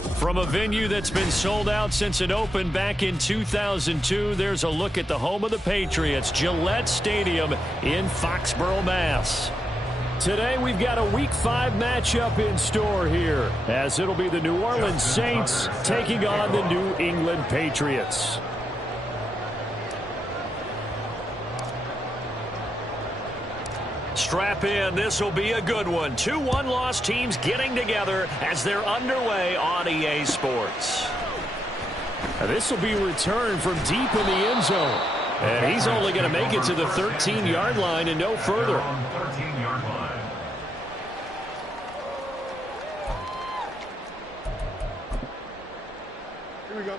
From a venue that's been sold out since it opened back in 2002, there's a look at the home of the Patriots, Gillette Stadium in Foxborough, Mass. Today we've got a Week 5 matchup in store here, as it'll be the New Orleans Saints taking on the New England Patriots. Strap in. This will be a good one. 2 one-loss teams getting together as they're underway on EA Sports. This will be returned from deep in the end zone. And he's only going to make it to the 13-yard line and no further. Here we go.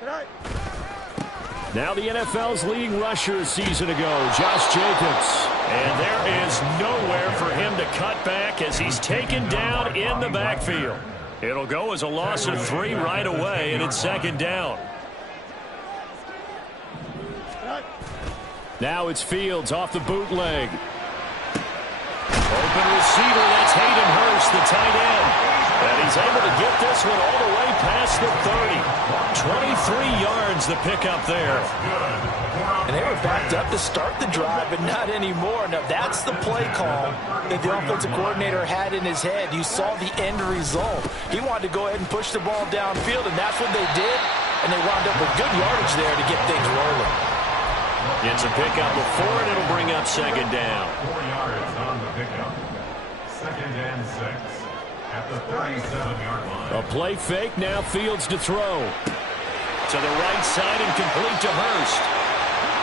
Good night. Now the NFL's leading rusher a season ago, Josh Jacobs. And there is nowhere for him to cut back as he's taken down in the backfield. It'll go as a loss of 3 right away, and it's second down. Now it's Fields off the bootleg. Open receiver, that's Hayden Hurst, the tight end. And he's able to get this one all the way past the 30. 23 yards the pickup there. And they were backed up to start the drive, but not anymore. Now that's the play call that the offensive coordinator had in his head. You saw the end result. He wanted to go ahead and push the ball downfield, and that's what they did. And they wound up with good yardage there to get things rolling. It's a pickup of 4, and it'll bring up second down. 4 yards on the pickup. Second and 6. At the 37-yard line. A play fake, now Fields to throw. To the right side and complete to Hurst.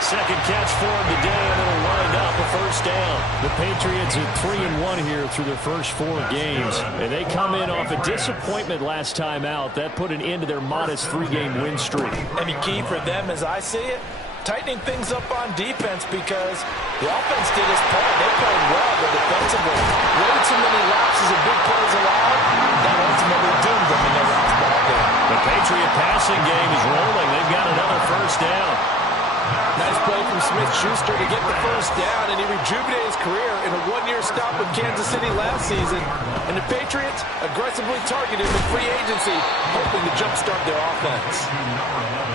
Second catch for him today, and it'll wind up a first down. The Patriots are 3-1 here through their first 4 games. And they come in off a disappointment last time out. That put an end to their modest 3-game win streak. And the key for them, as I see it, tightening things up on defense, because the offense did its part. They played well, but defensively, way too many lapses of big plays allowed. That ultimately doomed them in their last ball game. The Patriot passing game is rolling. They've got another first down. Nice play from Smith-Schuster to get the first down, and he rejuvenated his career in a 1-year stop with Kansas City last season. And the Patriots aggressively targeted the free agency, hoping to jumpstart their offense.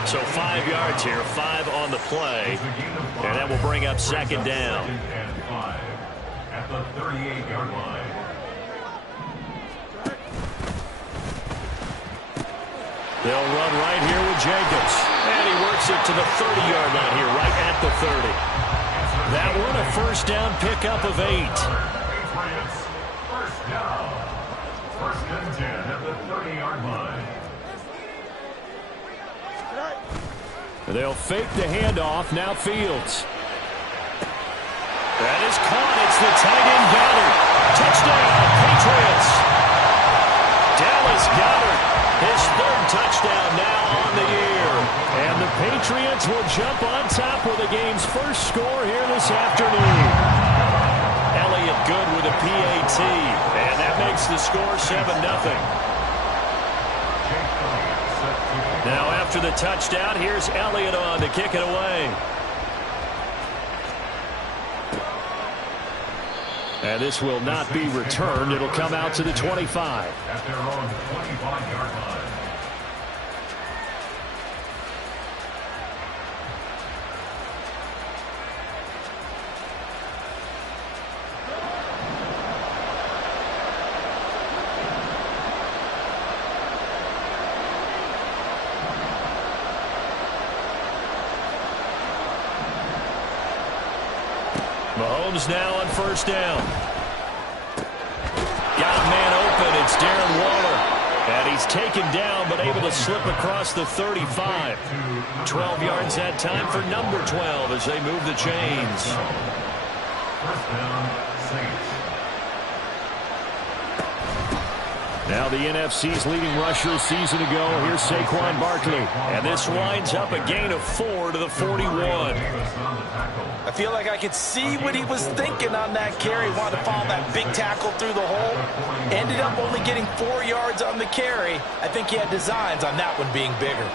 So 5 yards here, 5 on the play, and that will bring up second down. At the 38-yard line. They'll run right here with Jacobs. And he works it to the 30-yard line here, right at the 30. That one a first down pickup of 8. Patriots, first down. First and 10 at the 30-yard line. They'll fake the handoff. Now Fields. That is caught. It's the tight end Goddard. Touchdown, Patriots. Dallas Goddard, his 3rd touchdown now on the year. And the Patriots will jump on top with the game's first score here this afternoon. Elliott Good with a PAT. And that makes the score 7-0. Now after the touchdown, here's Elliott on to kick it away. And this will not be returned. It'll come out to the 25. At their own 25-yard line. Mahomes now on first down. Got a man open. It's Darren Waller. And he's taken down but able to slip across the 35. 12 yards that time for number 12 as they move the chains. First down, Saints. Now the NFC's leading rusher a season ago. Here's Saquon Barkley. And this winds up a gain of 4 to the 41. I feel like I could see what he was thinking on that carry. Wanted to follow that big tackle through the hole. Ended up only getting 4 yards on the carry. I think he had designs on that one being bigger.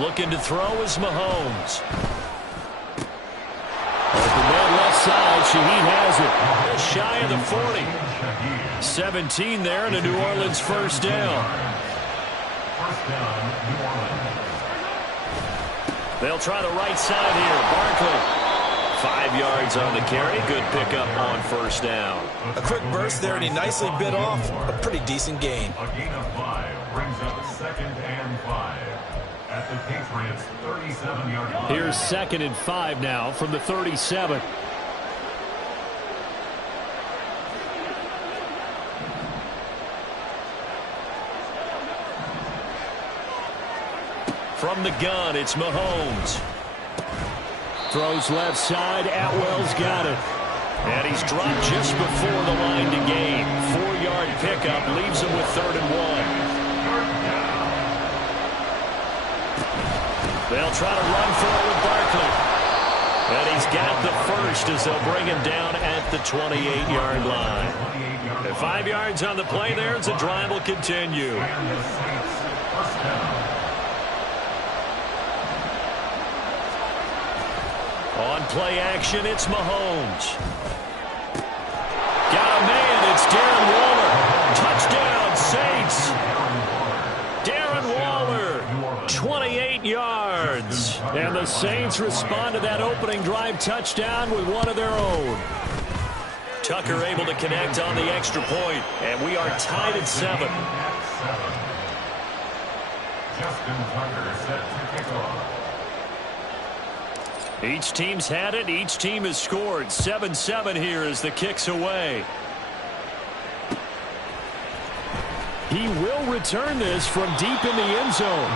Looking to throw is Mahomes. Open man left side. Shaheed has it. Just shy of the 40. 17 there, and a New Orleans first down. First down, New Orleans. They'll try the right side here. Barkley. 5 yards on the carry. Good pickup on first down. A quick burst there, and he nicely bit off a pretty decent gain. A gain of 5 brings up 2nd and 5 at the Patriots' 37-yard line. Here's 2nd and 5 now from the 37. From the gun, it's Mahomes. Throws left side. Atwell's got it. And he's dropped just before the line to gain. 4-yard pickup leaves him with 3rd and 1. They'll try to run for it with Barkley. And he's got the first as they'll bring him down at the 28-yard line. And 5 yards on the play there as the drive will continue. On play action, it's Mahomes. Got a man, it's Darren Waller. Touchdown, Saints. Darren Waller, 28 yards. And the Saints respond to that opening drive touchdown with one of their own. Tucker able to connect on the extra point, and we are tied at 7. Justin Tucker set to kick off. Each team's had it. Each team has scored. 7-7 here as the kick's away. He will return this from deep in the end zone.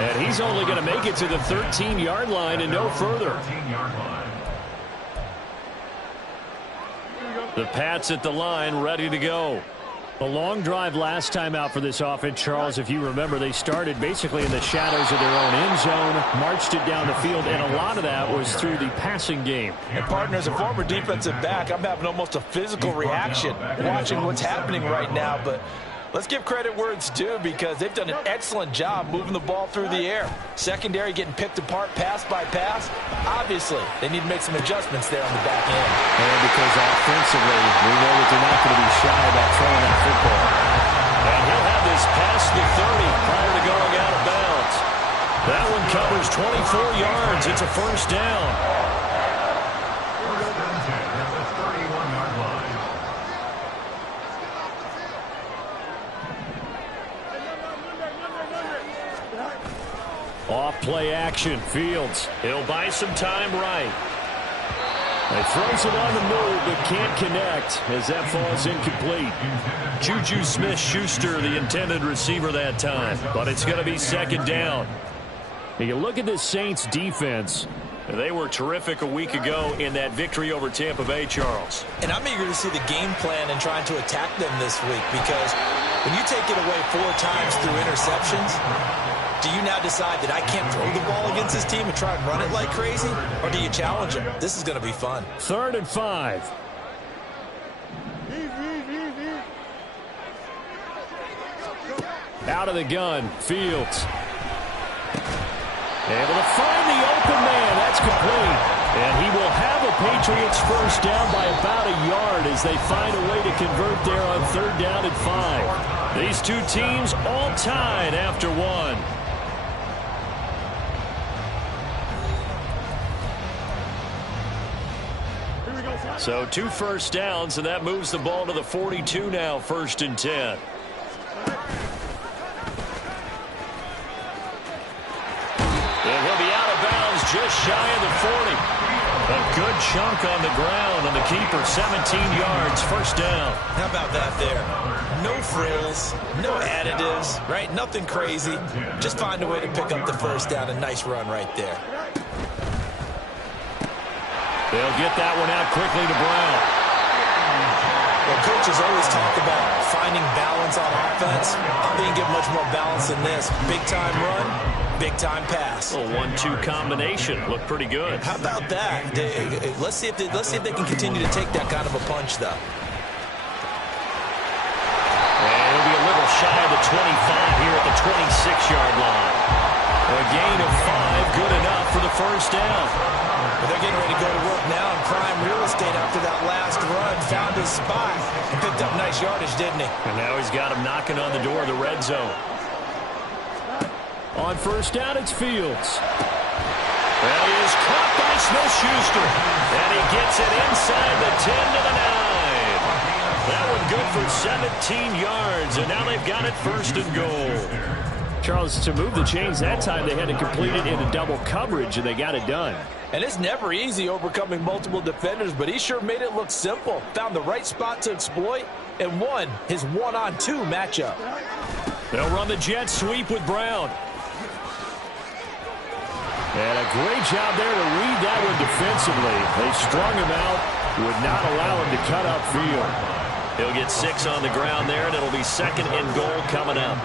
And he's only going to make it to the 13-yard line and no further. The Pats at the line, ready to go. A long drive last time out for this offense, Charles. If you remember, they started basically in the shadows of their own end zone, marched it down the field, and a lot of that was through the passing game. And, partner, as a former defensive back, I'm having almost a physical reaction watching what's happening right now. But let's give credit where it's due because they've done an excellent job moving the ball through the air. Secondary getting picked apart pass by pass. Obviously, they need to make some adjustments there on the back end. And because offensively, we know that they're not going to be shy about throwing that football. And he'll have this past the 30 prior to going out of bounds. That one covers 24 yards. It's a first down. First and 10 at the 31-yard line. Off play action, Fields. He'll buy some time right. He throws it on the move, but can't connect as that falls incomplete. Juju Smith-Schuster, the intended receiver that time, but it's going to be 2nd down. Now you look at this Saints defense. They were terrific a week ago in that victory over Tampa Bay, Charles. And I'm eager to see the game plan and trying to attack them this week because when you take it away 4 times through interceptions, do you now decide that I can't throw the ball against this team and try and run it like crazy? Or do you challenge them? This is going to be fun. 3rd and 5. Out of the gun, Fields. Able to find the open man. That's complete. And he will have a Patriots first down by about a yard as they find a way to convert there on 3rd down and 5. These two teams all tied after 1. So 2 first downs, and that moves the ball to the 42 now, 1st and 10. And he'll be out of bounds just shy of the 40. A good chunk on the ground, and the keeper 17 yards, first down. How about that there? No frills, no additives, right? Nothing crazy. Just find a way to pick up the first down. A nice run right there. They'll get that one out quickly to Brown. Well, coaches always talk about finding balance on offense. I'm being given much more balance than this. Big-time run, big-time pass. A 1-2 combination. Looked pretty good. How about that? Let's see if they can continue to take that kind of a punch, though. And he'll be a little shy of the 25 here at the 26-yard line. A gain of 5, good enough for the first down. But they're getting ready to go to work now in prime real estate after that last run. Found his spot and picked up nice yardage, didn't he? And now he's got him knocking on the door of the red zone. On first down, it's Fields. And he is caught by Smith-Schuster. And he gets it inside the 10 to the 9. That one good for 17 yards. And now they've got it first and goal. Charles, to move the chains that time, they had to complete it into double coverage, and they got it done. And it's never easy overcoming multiple defenders, but he sure made it look simple. Found the right spot to exploit and won his one-on-two matchup. They'll run the jet sweep with Brown. And a great job there to read that one defensively. They strung him out, would not allow him to cut upfield. He'll get 6 on the ground there, and it'll be second and goal coming up.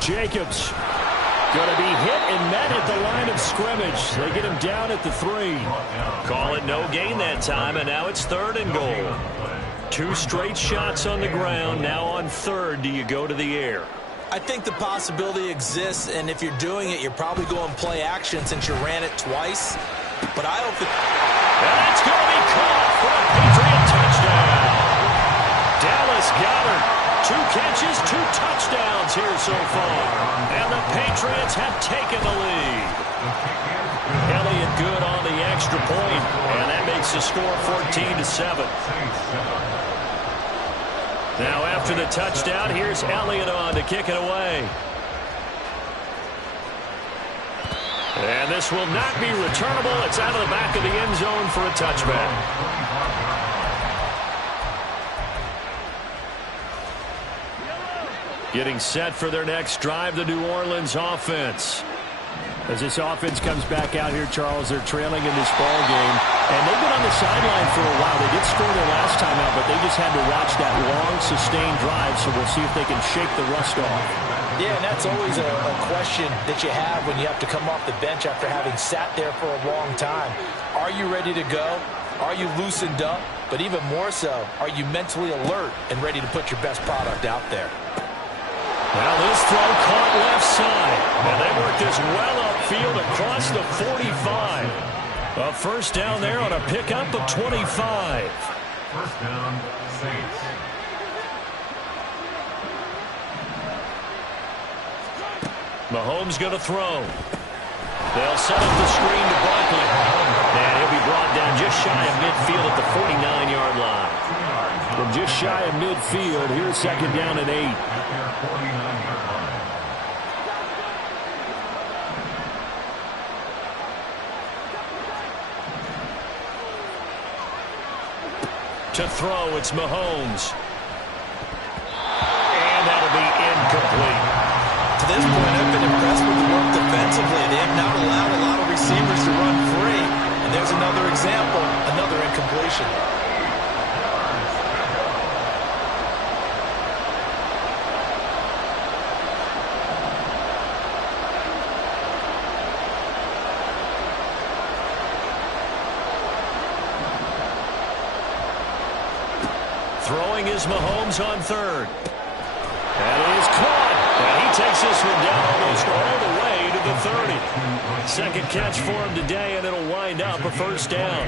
Jacobs going to be hit and met at the line of scrimmage. They get him down at the 3. Call it no gain that time, and now it's third and goal. 2 straight shots on the ground. Now on third, do you go to the air? I think the possibility exists, and if you're doing it, you're probably going play action since you ran it twice. But I hope and that's going to be caught for a Patriot touchdown. Dallas Goedert. 2 catches, 2 touchdowns here so far. And the Patriots have taken the lead. Elliott good on the extra point, and that makes the score 14-7. Now after the touchdown, here's Elliott on to kick it away. And this will not be returnable. It's out of the back of the end zone for a touchback. Getting set for their next drive, the New Orleans offense. As this offense comes back out here, Charles, they're trailing in this ball game. And they've been on the sideline for a while. They did score their last time out, but they just had to watch that long, sustained drive, so we'll see if they can shake the rust off. Yeah, and that's always a question that you have when you have to come off the bench after having sat there for a long time. Are you ready to go? Are you loosened up? But even more so, are you mentally alert and ready to put your best product out there? Now this throw caught left side. And they work this well upfield across the 45. A first down there on a pickup of 25. First down, Saints. Mahomes going to throw. They'll set up the screen to Barkley. And he'll be brought down just shy of midfield at the 49-yard line. From just shy of midfield, here's second down and 8. To throw, it's Mahomes. And that'll be incomplete. To this point, I've been impressed with the work defensively. They have not allowed a lot of receivers to run free. And there's another example, another incompletion. Throwing is Mahomes on third. And it is caught. And he takes this one down almost all the way to the 30. Second catch for him today, and it'll wind up a first down.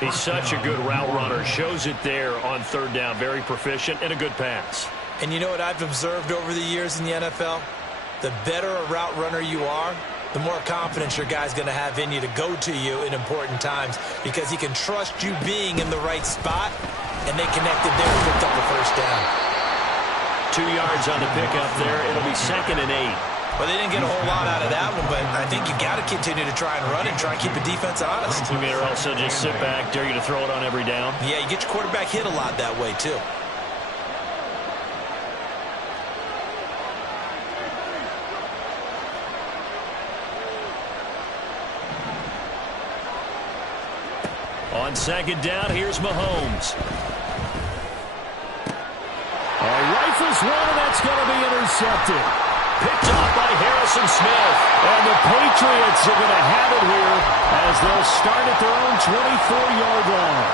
He's such a good route runner. Shows it there on third down. Very proficient and a good pass. And you know what I've observed over the years in the NFL? The better a route runner you are, the more confidence your guy's going to have in you to go to you in important times because he can trust you being in the right spot. And they connected there and picked up the first down. 2 yards on the pickup there. It'll be second and 8. Well, they didn't get a whole lot out of that one, but I think you got to continue to try and run and try and keep the defense honest. You may also just sit back, dare you to throw it on every down. Yeah, you get your quarterback hit a lot that way, too. On second down, here's Mahomes. Rifles one, and that's going to be intercepted. Picked off by Harrison Smith. And the Patriots are going to have it here as they'll start at their own 24-yard line.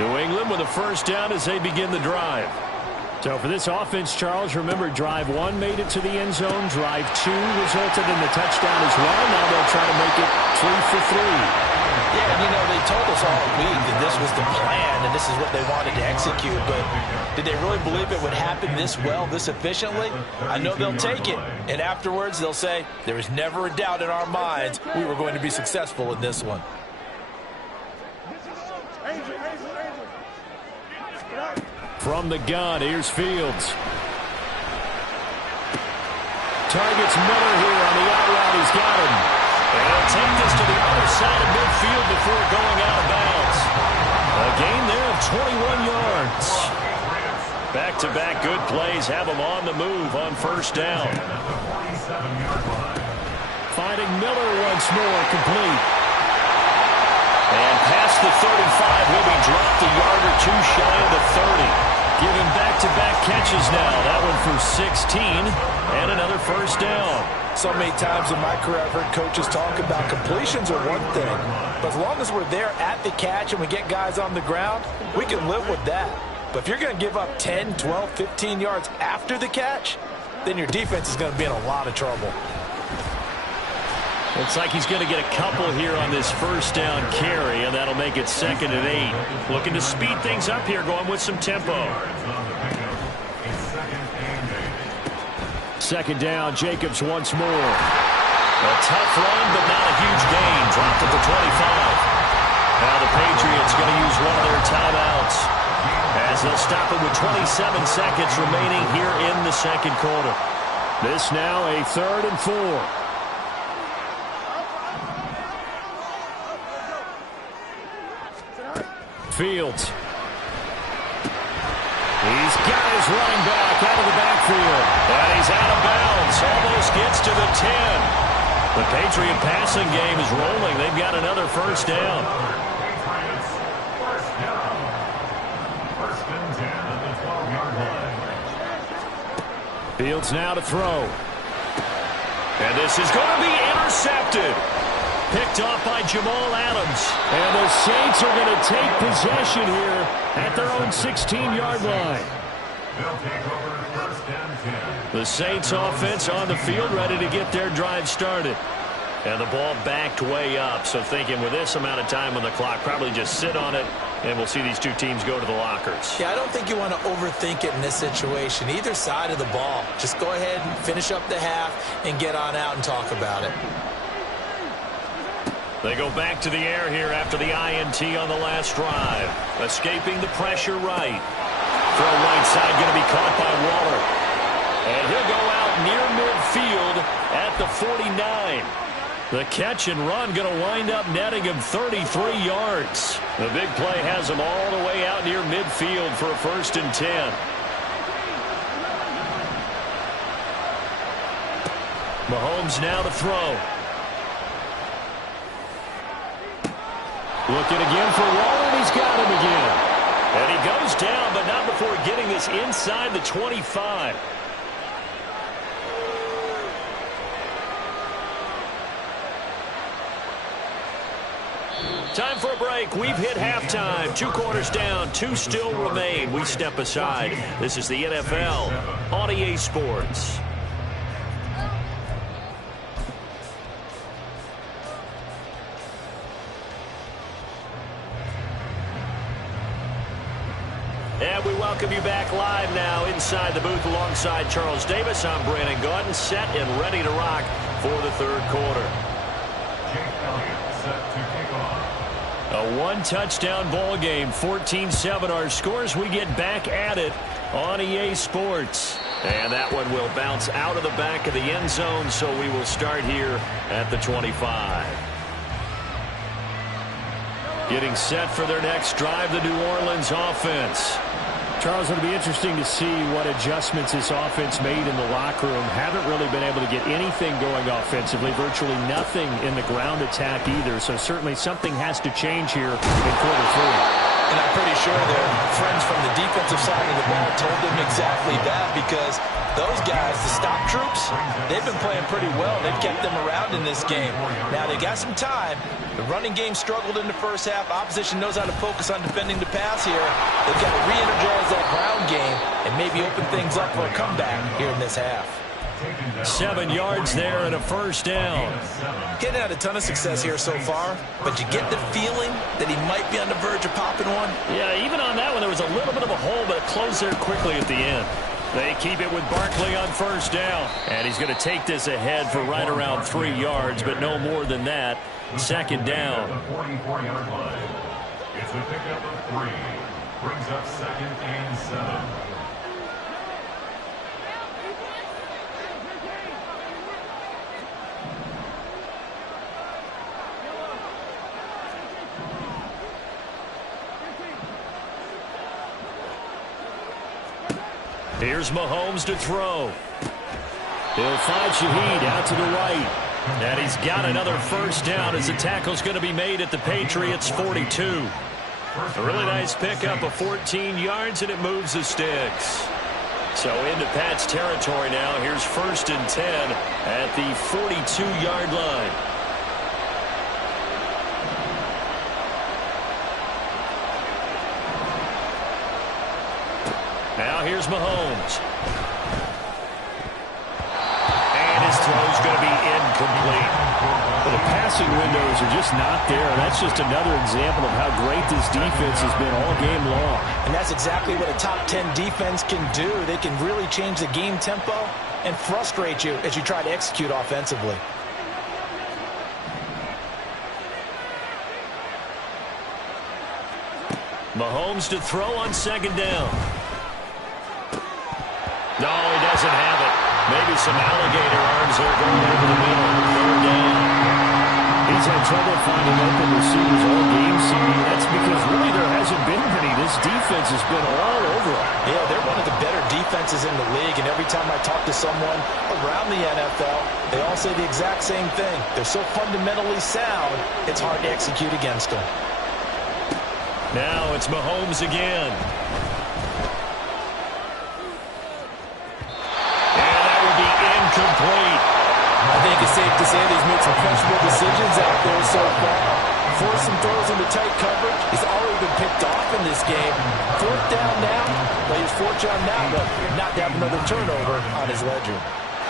New England with a first down as they begin the drive. So for this offense, Charles, remember, drive 1 made it to the end zone. Drive 2 resulted in the touchdown as well. Now they'll try to make it 3 for 3. Yeah, and they told us all week that this was the plan and this is what they wanted to execute. But did they really believe it would happen this well, this efficiently? I know they'll take it. And afterwards, they'll say, there was never a doubt in our minds we were going to be successful in this one. From the gun, here's Fields. Targets Miller here on the out route. He's got him. And he'll take this to the other side of midfield before going out of bounds. A gain there of 21 yards. Back-to-back good plays have him on the move on first down. Finding Miller once more, complete. And past the 35, he'll be dropped a yard or two shy of the 30. Given back-to-back catches now. That one for 16 and another first down. So many times in my career I've heard coaches talk about completions are one thing. But as long as we're there at the catch and we get guys on the ground, we can live with that. But if you're going to give up 10, 12, 15 yards after the catch, then your defense is going to be in a lot of trouble. Looks like he's going to get a couple here on this first down carry, and that'll make it 2nd and 8. Looking to speed things up here, going with some tempo. 2nd down, Jacobs once more. A tough run, but not a huge gain. Dropped at the 25. Now the Patriots going to use one of their timeouts as they'll stop it with 27 seconds remaining here in the second quarter. This now a 3rd and 4. Fields. He's got his running back out of the backfield. And he's out of bounds. Almost gets to the 10. The Patriot passing game is rolling. They've got another first down. First and 10 at the 12-yard line. Fields now to throw. And this is going to be intercepted. Picked off by Jamal Adams. And the Saints are going to take possession here at their own 16-yard line. They'll take over first and 10. The Saints offense on the field ready to get their drive started. And the ball backed way up. So thinking with this amount of time on the clock, probably just sit on it, and we'll see these two teams go to the lockers. Yeah, I don't think you want to overthink it in this situation. Either side of the ball. Just go ahead and finish up the half and get on out and talk about it. They go back to the air here after the INT on the last drive. Escaping the pressure right. Throw right side going to be caught by Waller. And he'll go out near midfield at the 49. The catch and run going to wind up netting him 33 yards. The big play has him all the way out near midfield for a 1st and 10. Mahomes now to throw. Looking again for Waller, and he's got him again. And he goes down, but not before getting this inside the 25. Time for a break. We've hit halftime. 2 quarters down, 2 still remain. We step aside. This is the NFL on EA Sports. And we welcome you back live now inside the booth alongside Charles Davis. I'm Brandon Gaudin, set and ready to rock for the 3rd quarter. Jake Elliott set to kick off. A 1-touchdown ball game, 14-7 our scores. We get back at it on EA Sports. And that one will bounce out of the back of the end zone, so we will start here at the 25. Getting set for their next drive, the New Orleans offense. Charles, it'll be interesting to see what adjustments this offense made in the locker room. Haven't really been able to get anything going offensively, virtually nothing in the ground attack either. So certainly something has to change here in quarter 3. And I'm pretty sure their friends from the defensive side of the ball told them exactly that, because those guys, the stop troops, they've been playing pretty well. They've kept them around in this game. Now, they got some time. The running game struggled in the first half. Opposition knows how to focus on defending the pass here. They've got to re-energize that ground game and maybe open things up for a comeback here in this half. 7 yards there and a first down. Getting had a ton of success here so far, but you get the feeling that he might be on the verge of popping one. Yeah, even on that one, there was a little bit of a hole, but it closed there quickly at the end. They keep it with Barkley on first down. And he's going to take this ahead for right around 3 yards, but no more than that. Second down. The 44-yard line. It's a pickup of 3. Brings up 2nd and 7. Here's Mahomes to throw. He'll find Shaheed out to the right. And he's got another first down as the tackle's going to be made at the Patriots' 42. A really nice pickup of 14 yards, and it moves the sticks. So into Pat's territory now. Here's 1st and 10 at the 42-yard line. Now here's Mahomes. And his throw's going to be incomplete. Well, the passing windows are just not there. That's just another example of how great this defense has been all game long. And that's exactly what a top 10 defense can do. They can really change the game tempo and frustrate you as you try to execute offensively. Mahomes to throw on 2nd down. No, he doesn't have it. Maybe some alligator arms are going over the middle. 3rd down. He's had trouble finding open receivers all game, CD. That's because really there hasn't been many. This defense has been all over them. Yeah, they're one of the better defenses in the league, and every time I talk to someone around the NFL, they all say the exact same thing. They're so fundamentally sound, it's hard to execute against them. Now it's Mahomes again. Incomplete. I think it's safe to say he's made some questionable decisions out there so far. Forced some throws into tight coverage. He's already been picked off in this game. 4th down now. Well, he's fortunate now, but not to have another turnover on his ledger.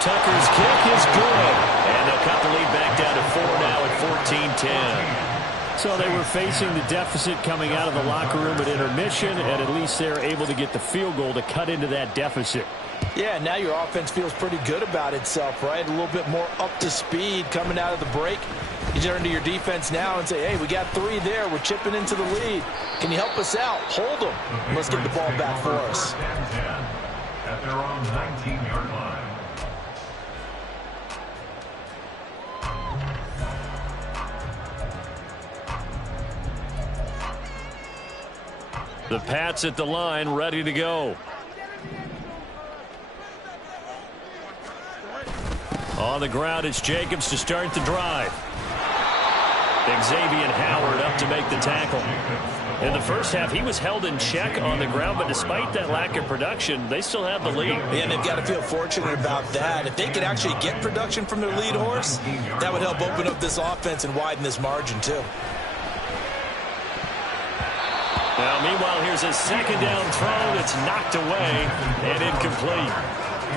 Tucker's kick is good. And they'll cut the lead back down to 4 now at 14-10. So they were facing the deficit coming out of the locker room at intermission, and at least they're able to get the field goal to cut into that deficit. Yeah, now your offense feels pretty good about itself, right? A little bit more up to speed coming out of the break. You turn to your defense now and say, hey, we got 3 there. We're chipping into the lead. Can you help us out? Hold them. Let's get the ball back for us. At their own 19-yard line. The Pats at the line, ready to go. On the ground, it's Jacobs to start the drive. Xavier Howard up to make the tackle. In the first half, he was held in check on the ground, but despite that lack of production, they still have the lead. And they've got to feel fortunate about that. If they could actually get production from their lead horse, that would help open up this offense and widen this margin, too. Now, meanwhile, here's a 2nd down throw that's knocked away and incomplete.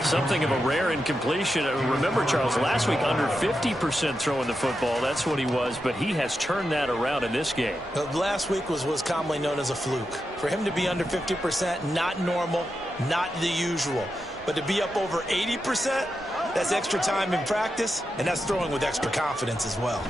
Something of a rare incompletion. Remember, Charles, last week under 50% throwing the football. That's what he was, but he has turned that around in this game. Last week was commonly known as a fluke. For him to be under 50%, not normal, not the usual. But to be up over 80%, that's extra time in practice, and that's throwing with extra confidence as well.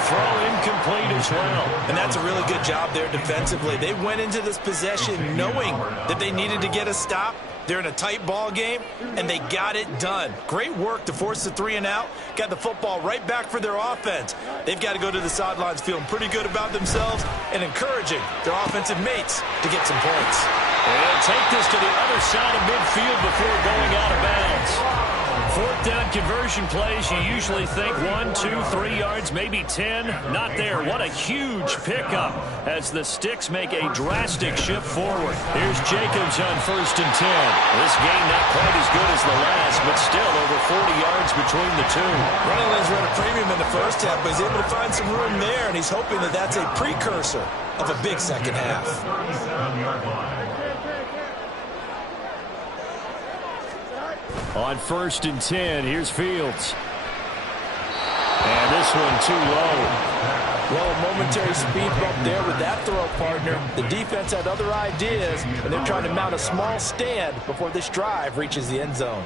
Throw incomplete as well. And that's a really good job there defensively. They went into this possession knowing that they needed to get a stop. They're in a tight ball game, and they got it done. Great work to force the 3 and out. Got the football right back for their offense. They've got to go to the sidelines feeling pretty good about themselves and encouraging their offensive mates to get some points. And take this to the other side of midfield before going out of bounds. Fourth down conversion plays, you usually think 1, 2, 3 yards, maybe 10. Not there. What a huge pickup as the Sticks make a drastic shift forward. Here's Jacobs on 1st and 10. This game not quite as good as the last, but still over 40 yards between the two. Running lanes run a premium in the first half, but he's able to find some room there, and he's hoping that that's a precursor of a big second half. 37-yard line. On 1st and 10, here's Fields. And this one too low. Well, a momentary speed bump there with that throw, partner. The defense had other ideas, and they're trying to mount a small stand before this drive reaches the end zone.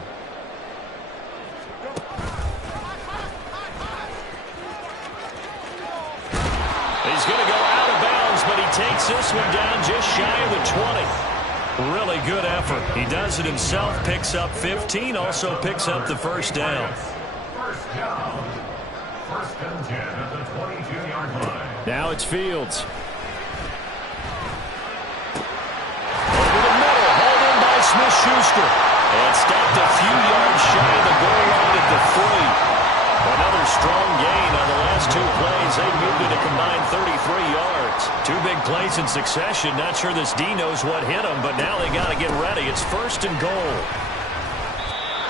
He's going to go out of bounds, but he takes this one down just shy of the 20. Really good effort. He does it himself, picks up 15, also picks up the first down. First down. 1st and 10 at the 22-yard line. Now it's Fields. Over the middle, hauled in by Smith-Schuster. And stopped a few yards shy of the goal line at the 3. Another strong gain on the last 2 plays. They moved it a combined 33 yards. 2 big plays in succession. Not sure this D knows what hit them, but now they got to get ready. It's 1st and goal.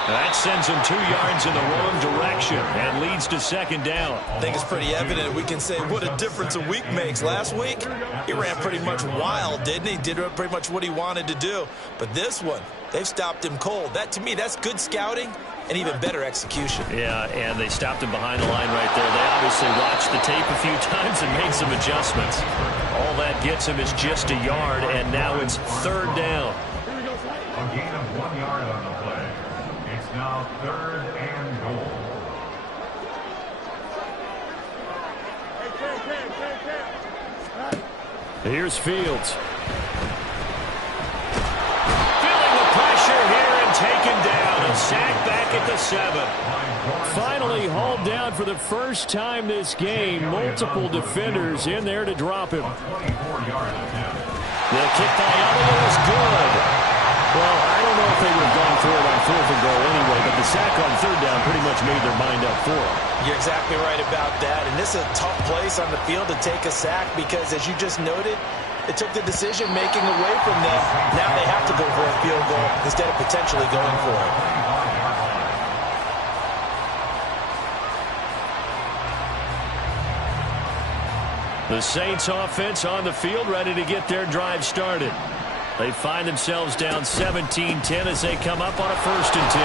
That sends them 2 yards in the wrong direction and leads to 2nd down. I think it's pretty evident. We can say what a difference a week makes. Last week, he ran pretty much wild, didn't he? Did pretty much what he wanted to do. But this one, they've stopped him cold. That, to me, that's good scouting and even better execution. Yeah, and they stopped him behind the line right there. They obviously watched the tape a few times and made some adjustments. All that gets him is just a yard, and now it's 3rd down. A gain of 1 yard on the play. It's now 3rd and goal. Here's Fields. Feeling the pressure here and taken down. A sack back at the 7. Finally hauled down for the first time this game. Multiple defenders in there to drop him. 24-yard attempt. The kick by Elliott is good. Well, I don't know if they would have gone for it on 4th and goal anyway, but the sack on 3rd down pretty much made their mind up for it. You're exactly right about that, and this is a tough place on the field to take a sack because, as you just noted, it took the decision-making away from them. Now they have to go for a field goal instead of potentially going for it. The Saints offense on the field, ready to get their drive started. They find themselves down 17-10 as they come up on a 1st and 10.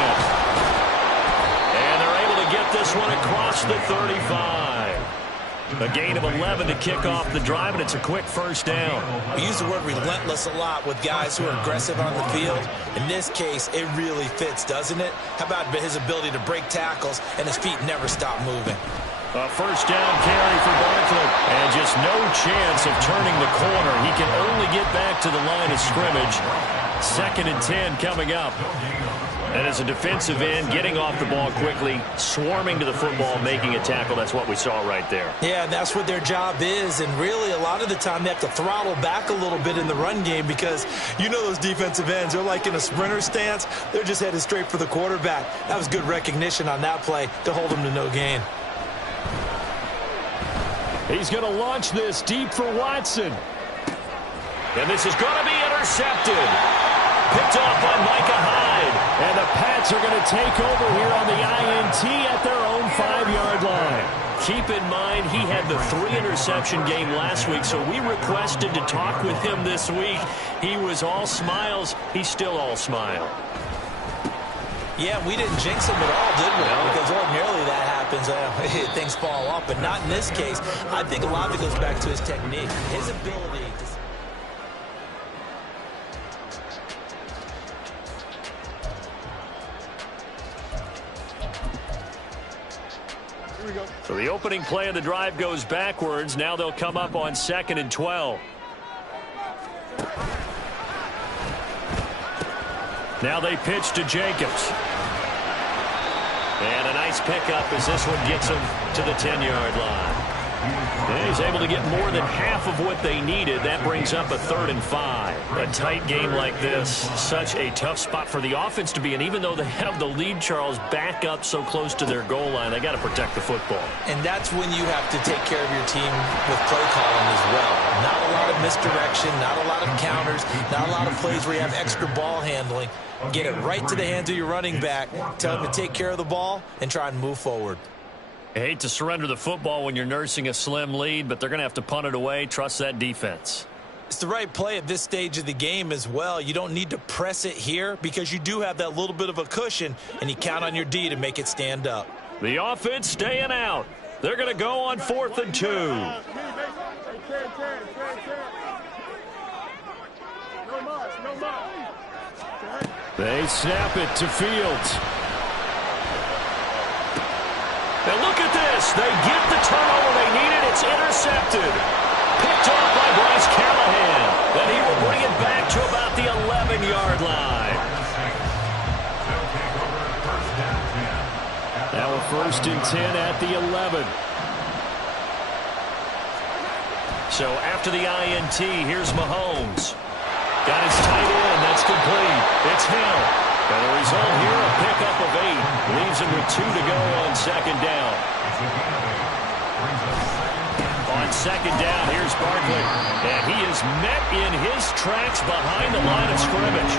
And they're able to get this one across the 35. A gain of 11 to kick off the drive, and it's a quick 1st down. We use the word relentless a lot with guys who are aggressive on the field. In this case, it really fits, doesn't it? How about his ability to break tackles and his feet never stop moving? A 1st down carry for Barkley, and just no chance of turning the corner. He can only get back to the line of scrimmage. 2nd and 10 coming up. And as a defensive end, getting off the ball quickly, swarming to the football, making a tackle, that's what we saw right there. Yeah, that's what their job is, and really a lot of the time they have to throttle back a little bit in the run game because you know those defensive ends, they're like in a sprinter stance. They're just headed straight for the quarterback. That was good recognition on that play to hold him to no gain. He's going to launch this deep for Watson. And this is going to be intercepted. Picked off by Micah Hyde. And the Pats are going to take over here on the INT at their own 5-yard line. Keep in mind, he had the 3-interception game last week, so we requested to talk with him this week. He was all smiles. He's still all smile. Yeah, we didn't jinx him at all, did we? No. Because ordinarily that happens, things fall off, but not in this case. I think a lot of it goes back to his technique, his ability to... So the opening play of the drive goes backwards. Now they'll come up on 2nd and 12. Now they pitch to Jacobs. And a nice pickup as this one gets him to the 10-yard line. And he's able to get more than half of what they needed. That brings up a 3rd and 5. A tight game like this, such a tough spot for the offense to be in. Even though they have the lead, Charles, back up so close to their goal line, they got to protect the football. And that's when you have to take care of your team with play calling as well. Not a lot of misdirection, not a lot of counters, not a lot of plays where you have extra ball handling. Get it right to the hands of your running back, tell him to take care of the ball, and try and move forward. I hate to surrender the football when you're nursing a slim lead, but they're going to have to punt it away. Trust that defense. It's the right play at this stage of the game as well. You don't need to press it here because you do have that little bit of a cushion, and you count on your D to make it stand up. The offense staying out. They're going to go on 4th and 2. No more. They snap it to Fields. And look at this. They get the turnover they needed. It's intercepted. Picked off by Bryce Callahan. Then he will bring it back to about the 11-yard line. Now a 1st and 10 at the 11. So after the INT, here's Mahomes. Got his tight end. That's complete. It's Hill. And the result here, a pickup of 8. Leaves him with 2 to go on 2nd down. On 2nd down, here's Barkley. And he is met in his tracks behind the line of scrimmage.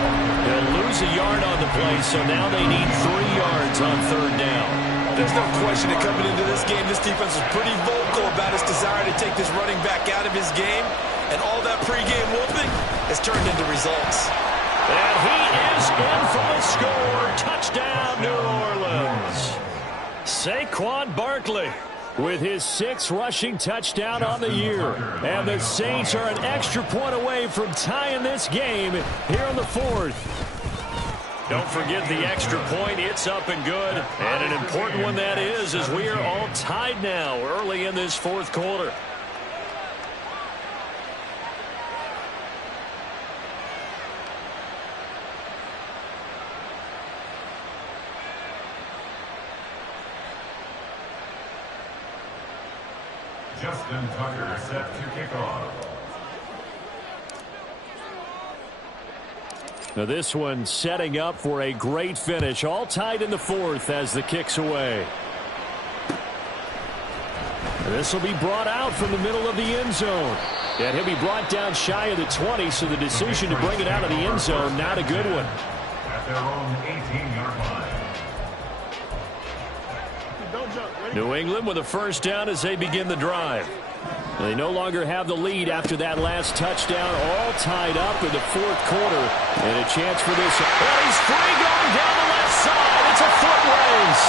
They'll lose a yard on the play, so now they need 3 yards on 3rd down. There's no question that coming into this game, this defense was pretty vocal about its desire to take this running back out of his game. And all that pregame whooping has turned into results. And he is in for the score. Touchdown, New Orleans. Saquon Barkley with his 6th rushing touchdown on the year. And the Saints are an extra point away from tying this game here in the 4th. Don't forget the extra point. It's up and good. And an important one that is, as we are all tied now early in this 4th quarter. Justin Tucker set to kick off. Now this one setting up for a great finish. All tied in the 4th as the kick's away. This will be brought out from the middle of the end zone. And he'll be brought down shy of the 20, so the decision to bring it out of the end zone, not a good one. At their own 18-yard line. New England with a 1st down as they begin the drive. They no longer have the lead after that last touchdown, all tied up in the 4th quarter. And a chance for this. And he's free going down the left side. It's a foot race.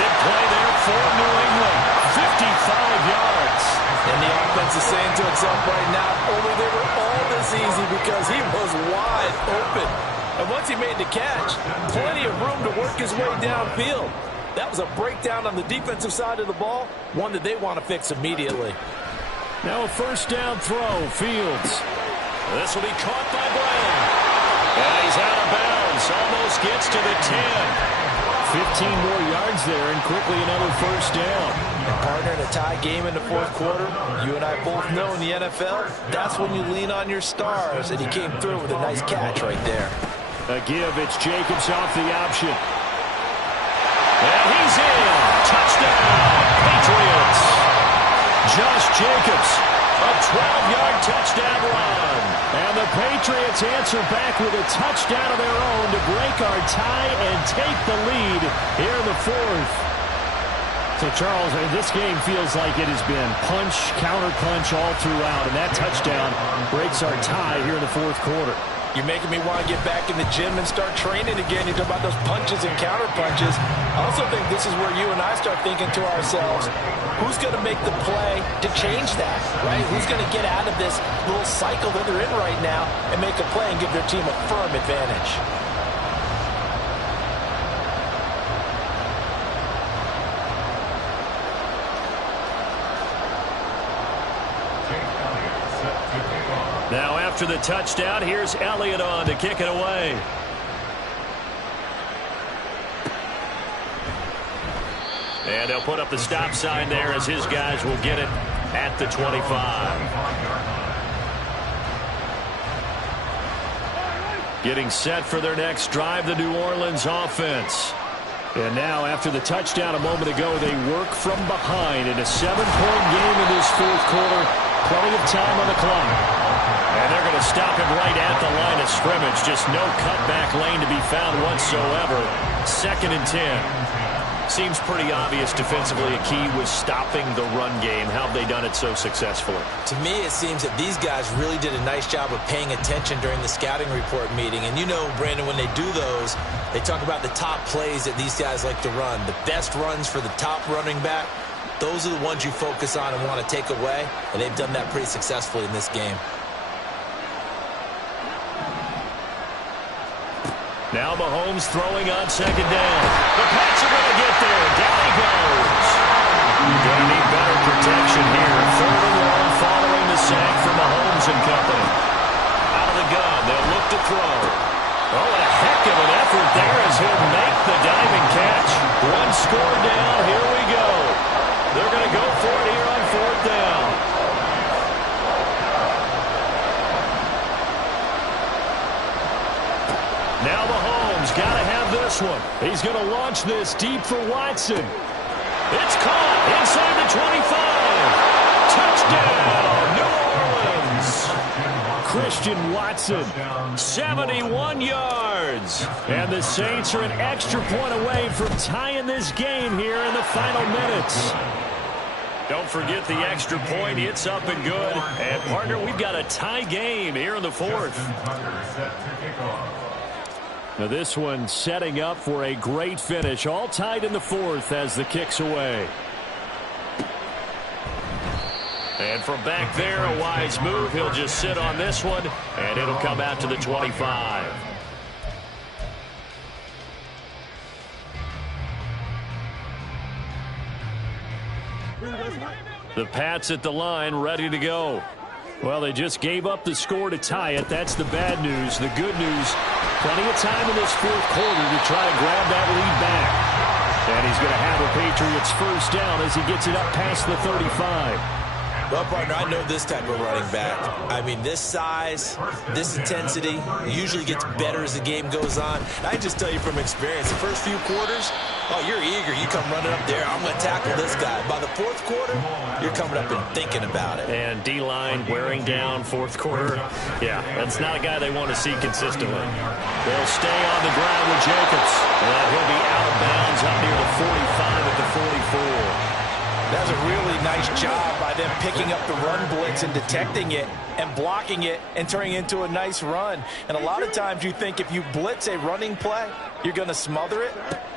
Big play there for New England. 55 yards. And the offense is saying to itself right now, only they were all this easy because he was wide open. And once he made the catch, plenty of room to work his way downfield. That was a breakdown on the defensive side of the ball, one that they want to fix immediately. Now a 1st down throw, Fields. This will be caught by Brown. And he's out of bounds, almost gets to the 10. 15 more yards there, and quickly another 1st down. And partner, in a tie game in the 4th quarter, you and I both know in the NFL, that's when you lean on your stars, and he came through with a nice catch right there. A give, it's Jacobs off the option. And he's in. Touchdown, Patriots. Josh Jacobs, a 12-yard touchdown run. And the Patriots answer back with a touchdown of their own to break our tie and take the lead here in the 4th. So, Charles, this game feels like it has been punch, counter-punch all throughout, and that touchdown breaks our tie here in the 4th quarter. You're making me want to get back in the gym and start training again. You talk about those punches and counter punches. I also think this is where you and I start thinking to ourselves, who's going to make the play to change that, right? Who's going to get out of this little cycle that they're in right now and make a play and give their team a firm advantage? Now after the touchdown, here's Elliott on to kick it away. And they'll put up the stop sign there as his guys will get it at the 25. Getting set for their next drive, the New Orleans offense. And now, after the touchdown a moment ago, they work from behind in a 7-point game in this fourth quarter. Plenty of time on the clock. And they're going to stop him right at the line of scrimmage. Just no cutback lane to be found whatsoever. 2nd and 10. Seems pretty obvious defensively a key was stopping the run game. How have they done it so successfully? To me, it seems that these guys really did a nice job of paying attention during the scouting report meeting. And you know, Brandon, when they do those, they talk about the top plays that these guys like to run. The best runs for the top running back, those are the ones you focus on and want to take away. And they've done that pretty successfully in this game. Now Mahomes throwing on 2nd down. The Pats are going to get there. Down he goes. Going to need better protection here. 3rd and long following the sack for Mahomes and company. Out of the gun. They'll look to throw. Oh, and a heck of an effort there as he'll make the diving catch. 1 score down. Here we go. They're going to go for it here on 4th down. Now Mahomes got to have this one. He's going to launch this deep for Watson. It's caught inside the 25. Touchdown, New Orleans. Christian Watson, 71 yards. And the Saints are an extra point away from tying this game here in the final minutes. Don't forget the extra point. It's up and good. And, partner, we've got a tie game here in the 4th. Now this one setting up for a great finish. All tied in the 4th as the kick's away. And from back there, a wise move. He'll just sit on this one, and it'll come out to the 25. The Pats at the line, ready to go. Well, they just gave up the score to tie it. That's the bad news. The good news, plenty of time in this 4th quarter to try to grab that lead back. And he's going to have a Patriots 1st down as he gets it up past the 35. Well, partner, I know this type of running back. I mean, this size, this intensity usually gets better as the game goes on. I just tell you from experience, the first few quarters, oh, you're eager. You come running up there. I'm going to tackle this guy. By the 4th quarter, you're coming up and thinking about it. And D-line wearing down 4th quarter. Yeah, that's not a guy they want to see consistently. They'll stay on the ground with Jacobs. And he'll be out of bounds up near the 45 at the 44. That was a really nice job by them picking up the run blitz and detecting it and blocking it and turning it into a nice run. And a lot of times you think if you blitz a running play, you're going to smother it.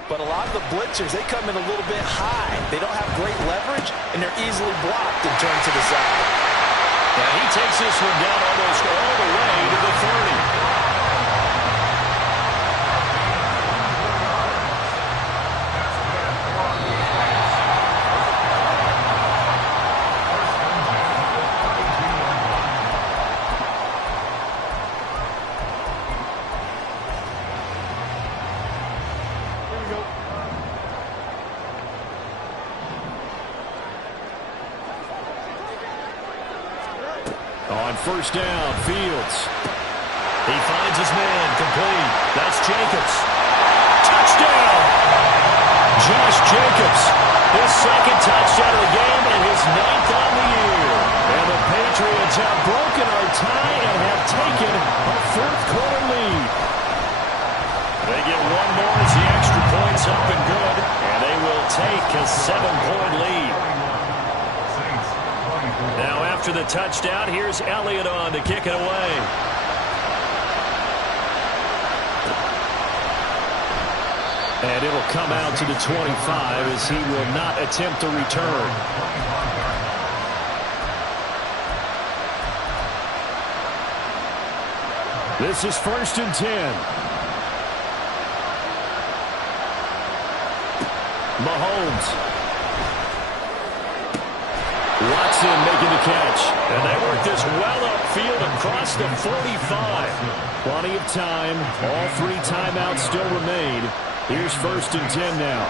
But a lot of the blitzers, they come in a little bit high. They don't have great leverage, and they're easily blocked and turned to the side. Now he takes this one down almost all the way to the 30. On 1st down, Fields. He finds his man, complete. That's Jacobs. Touchdown! Josh Jacobs, his 2nd touchdown of the game and his 9th on the year. And the Patriots have broken our tie and have taken a 4th quarter lead. They get one more as the extra point's up and good, and they will take a 7-point lead. Now after the touchdown, here's Elliott on to kick it away. And it'll come out to the 25 as he will not attempt a return. This is 1st and 10. Mahomes. Watson making the catch. And they work this well upfield across the 45. Plenty of time. All 3 timeouts still remain. Here's 1st and 10 now.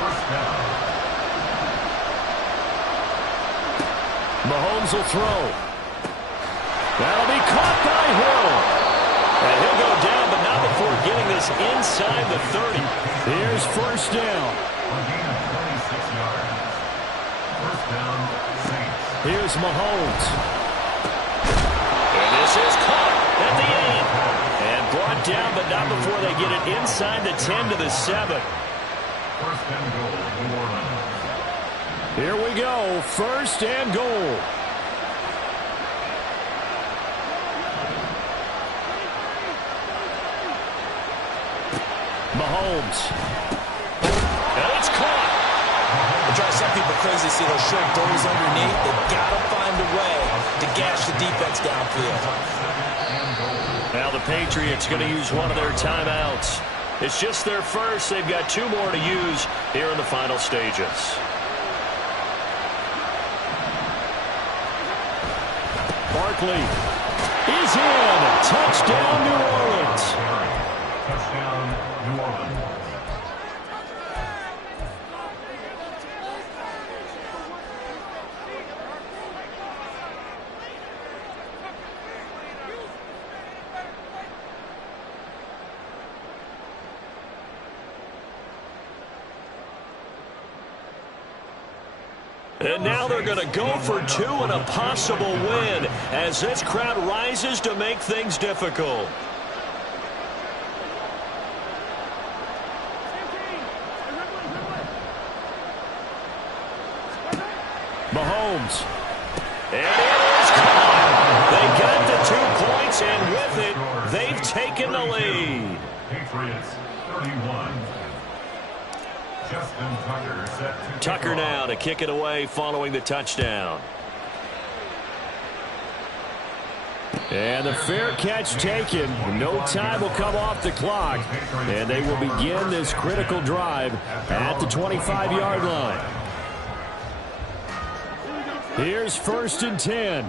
Mahomes will throw. That'll be caught by Hill. And he'll go down, but not before getting this inside the 30. Here's first down. First down, Saints. Here's Mahomes. And this is caught at the 8. And brought down, but not before they get it inside the 10 to the 7. First and goal, New Orleans. Here we go, first and goal. Mahomes. And it's caught. It drives some people crazy to see those short goals underneath. They've got to find a way to gash the defense downfield. Now the Patriots going to use one of their timeouts. It's just their first. They've got 2 more to use here in the final stages. Barkley is in. Touchdown, New Orleans. Touchdown, New Orleans. And now they're going to go for 2 and a possible win as this crowd rises to make things difficult. Mahomes. And it is caught. They got the 2 points, and with it, they've taken the lead. Patriots 31. Justin Tucker set to Tucker now to kick it away following the touchdown. And the fair catch taken. No time will come off the clock. And they will begin this critical drive at the 25-yard line. Here's first and 10.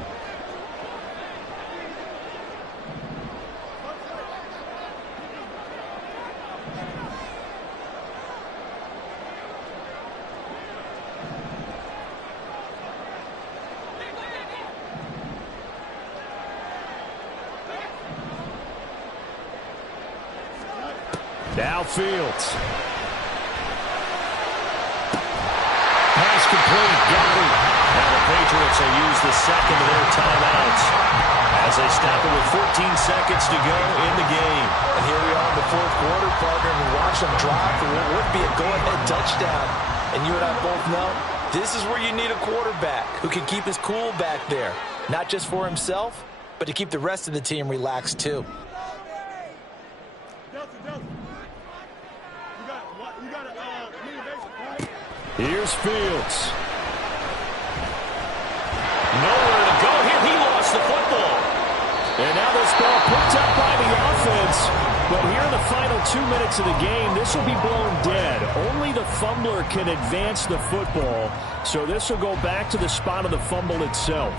Now Fields. Pass complete. Got it. Now the Patriots will use the second of their timeouts as they stop it with 14 seconds to go in the game. And here we are in the 4th quarter, partner, and watch them drive for what would be a go-ahead touchdown. And you and I both know this is where you need a quarterback who can keep his cool back there. Not just for himself, but to keep the rest of the team relaxed too. Here's Fields. Nowhere to go here. He lost the football. And now this ball picked up by the offense. But here in the final 2 minutes of the game, this will be blown dead. Only the fumbler can advance the football. So this will go back to the spot of the fumble itself.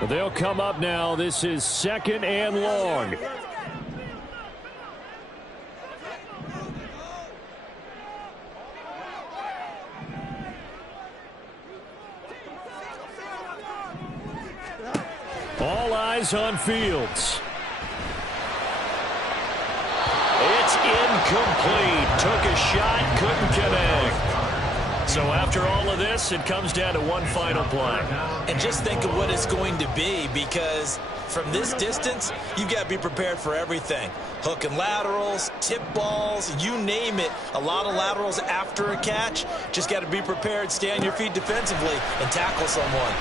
But they'll come up now. This is 2nd and long. All eyes on Fields. It's incomplete. Took a shot, couldn't connect. So after all of this, it comes down to one final play. And just think of what it's going to be, because from this distance, you've got to be prepared for everything. Hook and laterals, tip balls, you name it. A lot of laterals after a catch. Just got to be prepared, stay on your feet defensively, and tackle someone.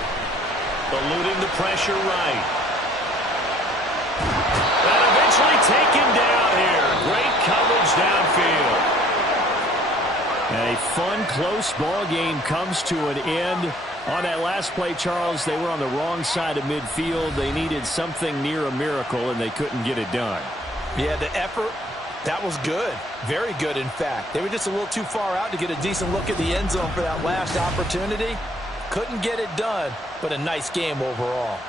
Eluding the pressure right. And eventually taken down here. Great coverage downfield. And a fun, close ball game comes to an end. On that last play, Charles, they were on the wrong side of midfield. They needed something near a miracle, and they couldn't get it done. Yeah, the effort, that was good. Very good, in fact. They were just a little too far out to get a decent look at the end zone for that last opportunity. Couldn't get it done, but a nice game overall.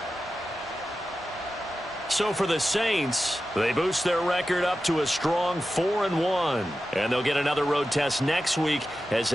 So for the Saints, they boost their record up to a strong 4-1. And they'll get another road test next week as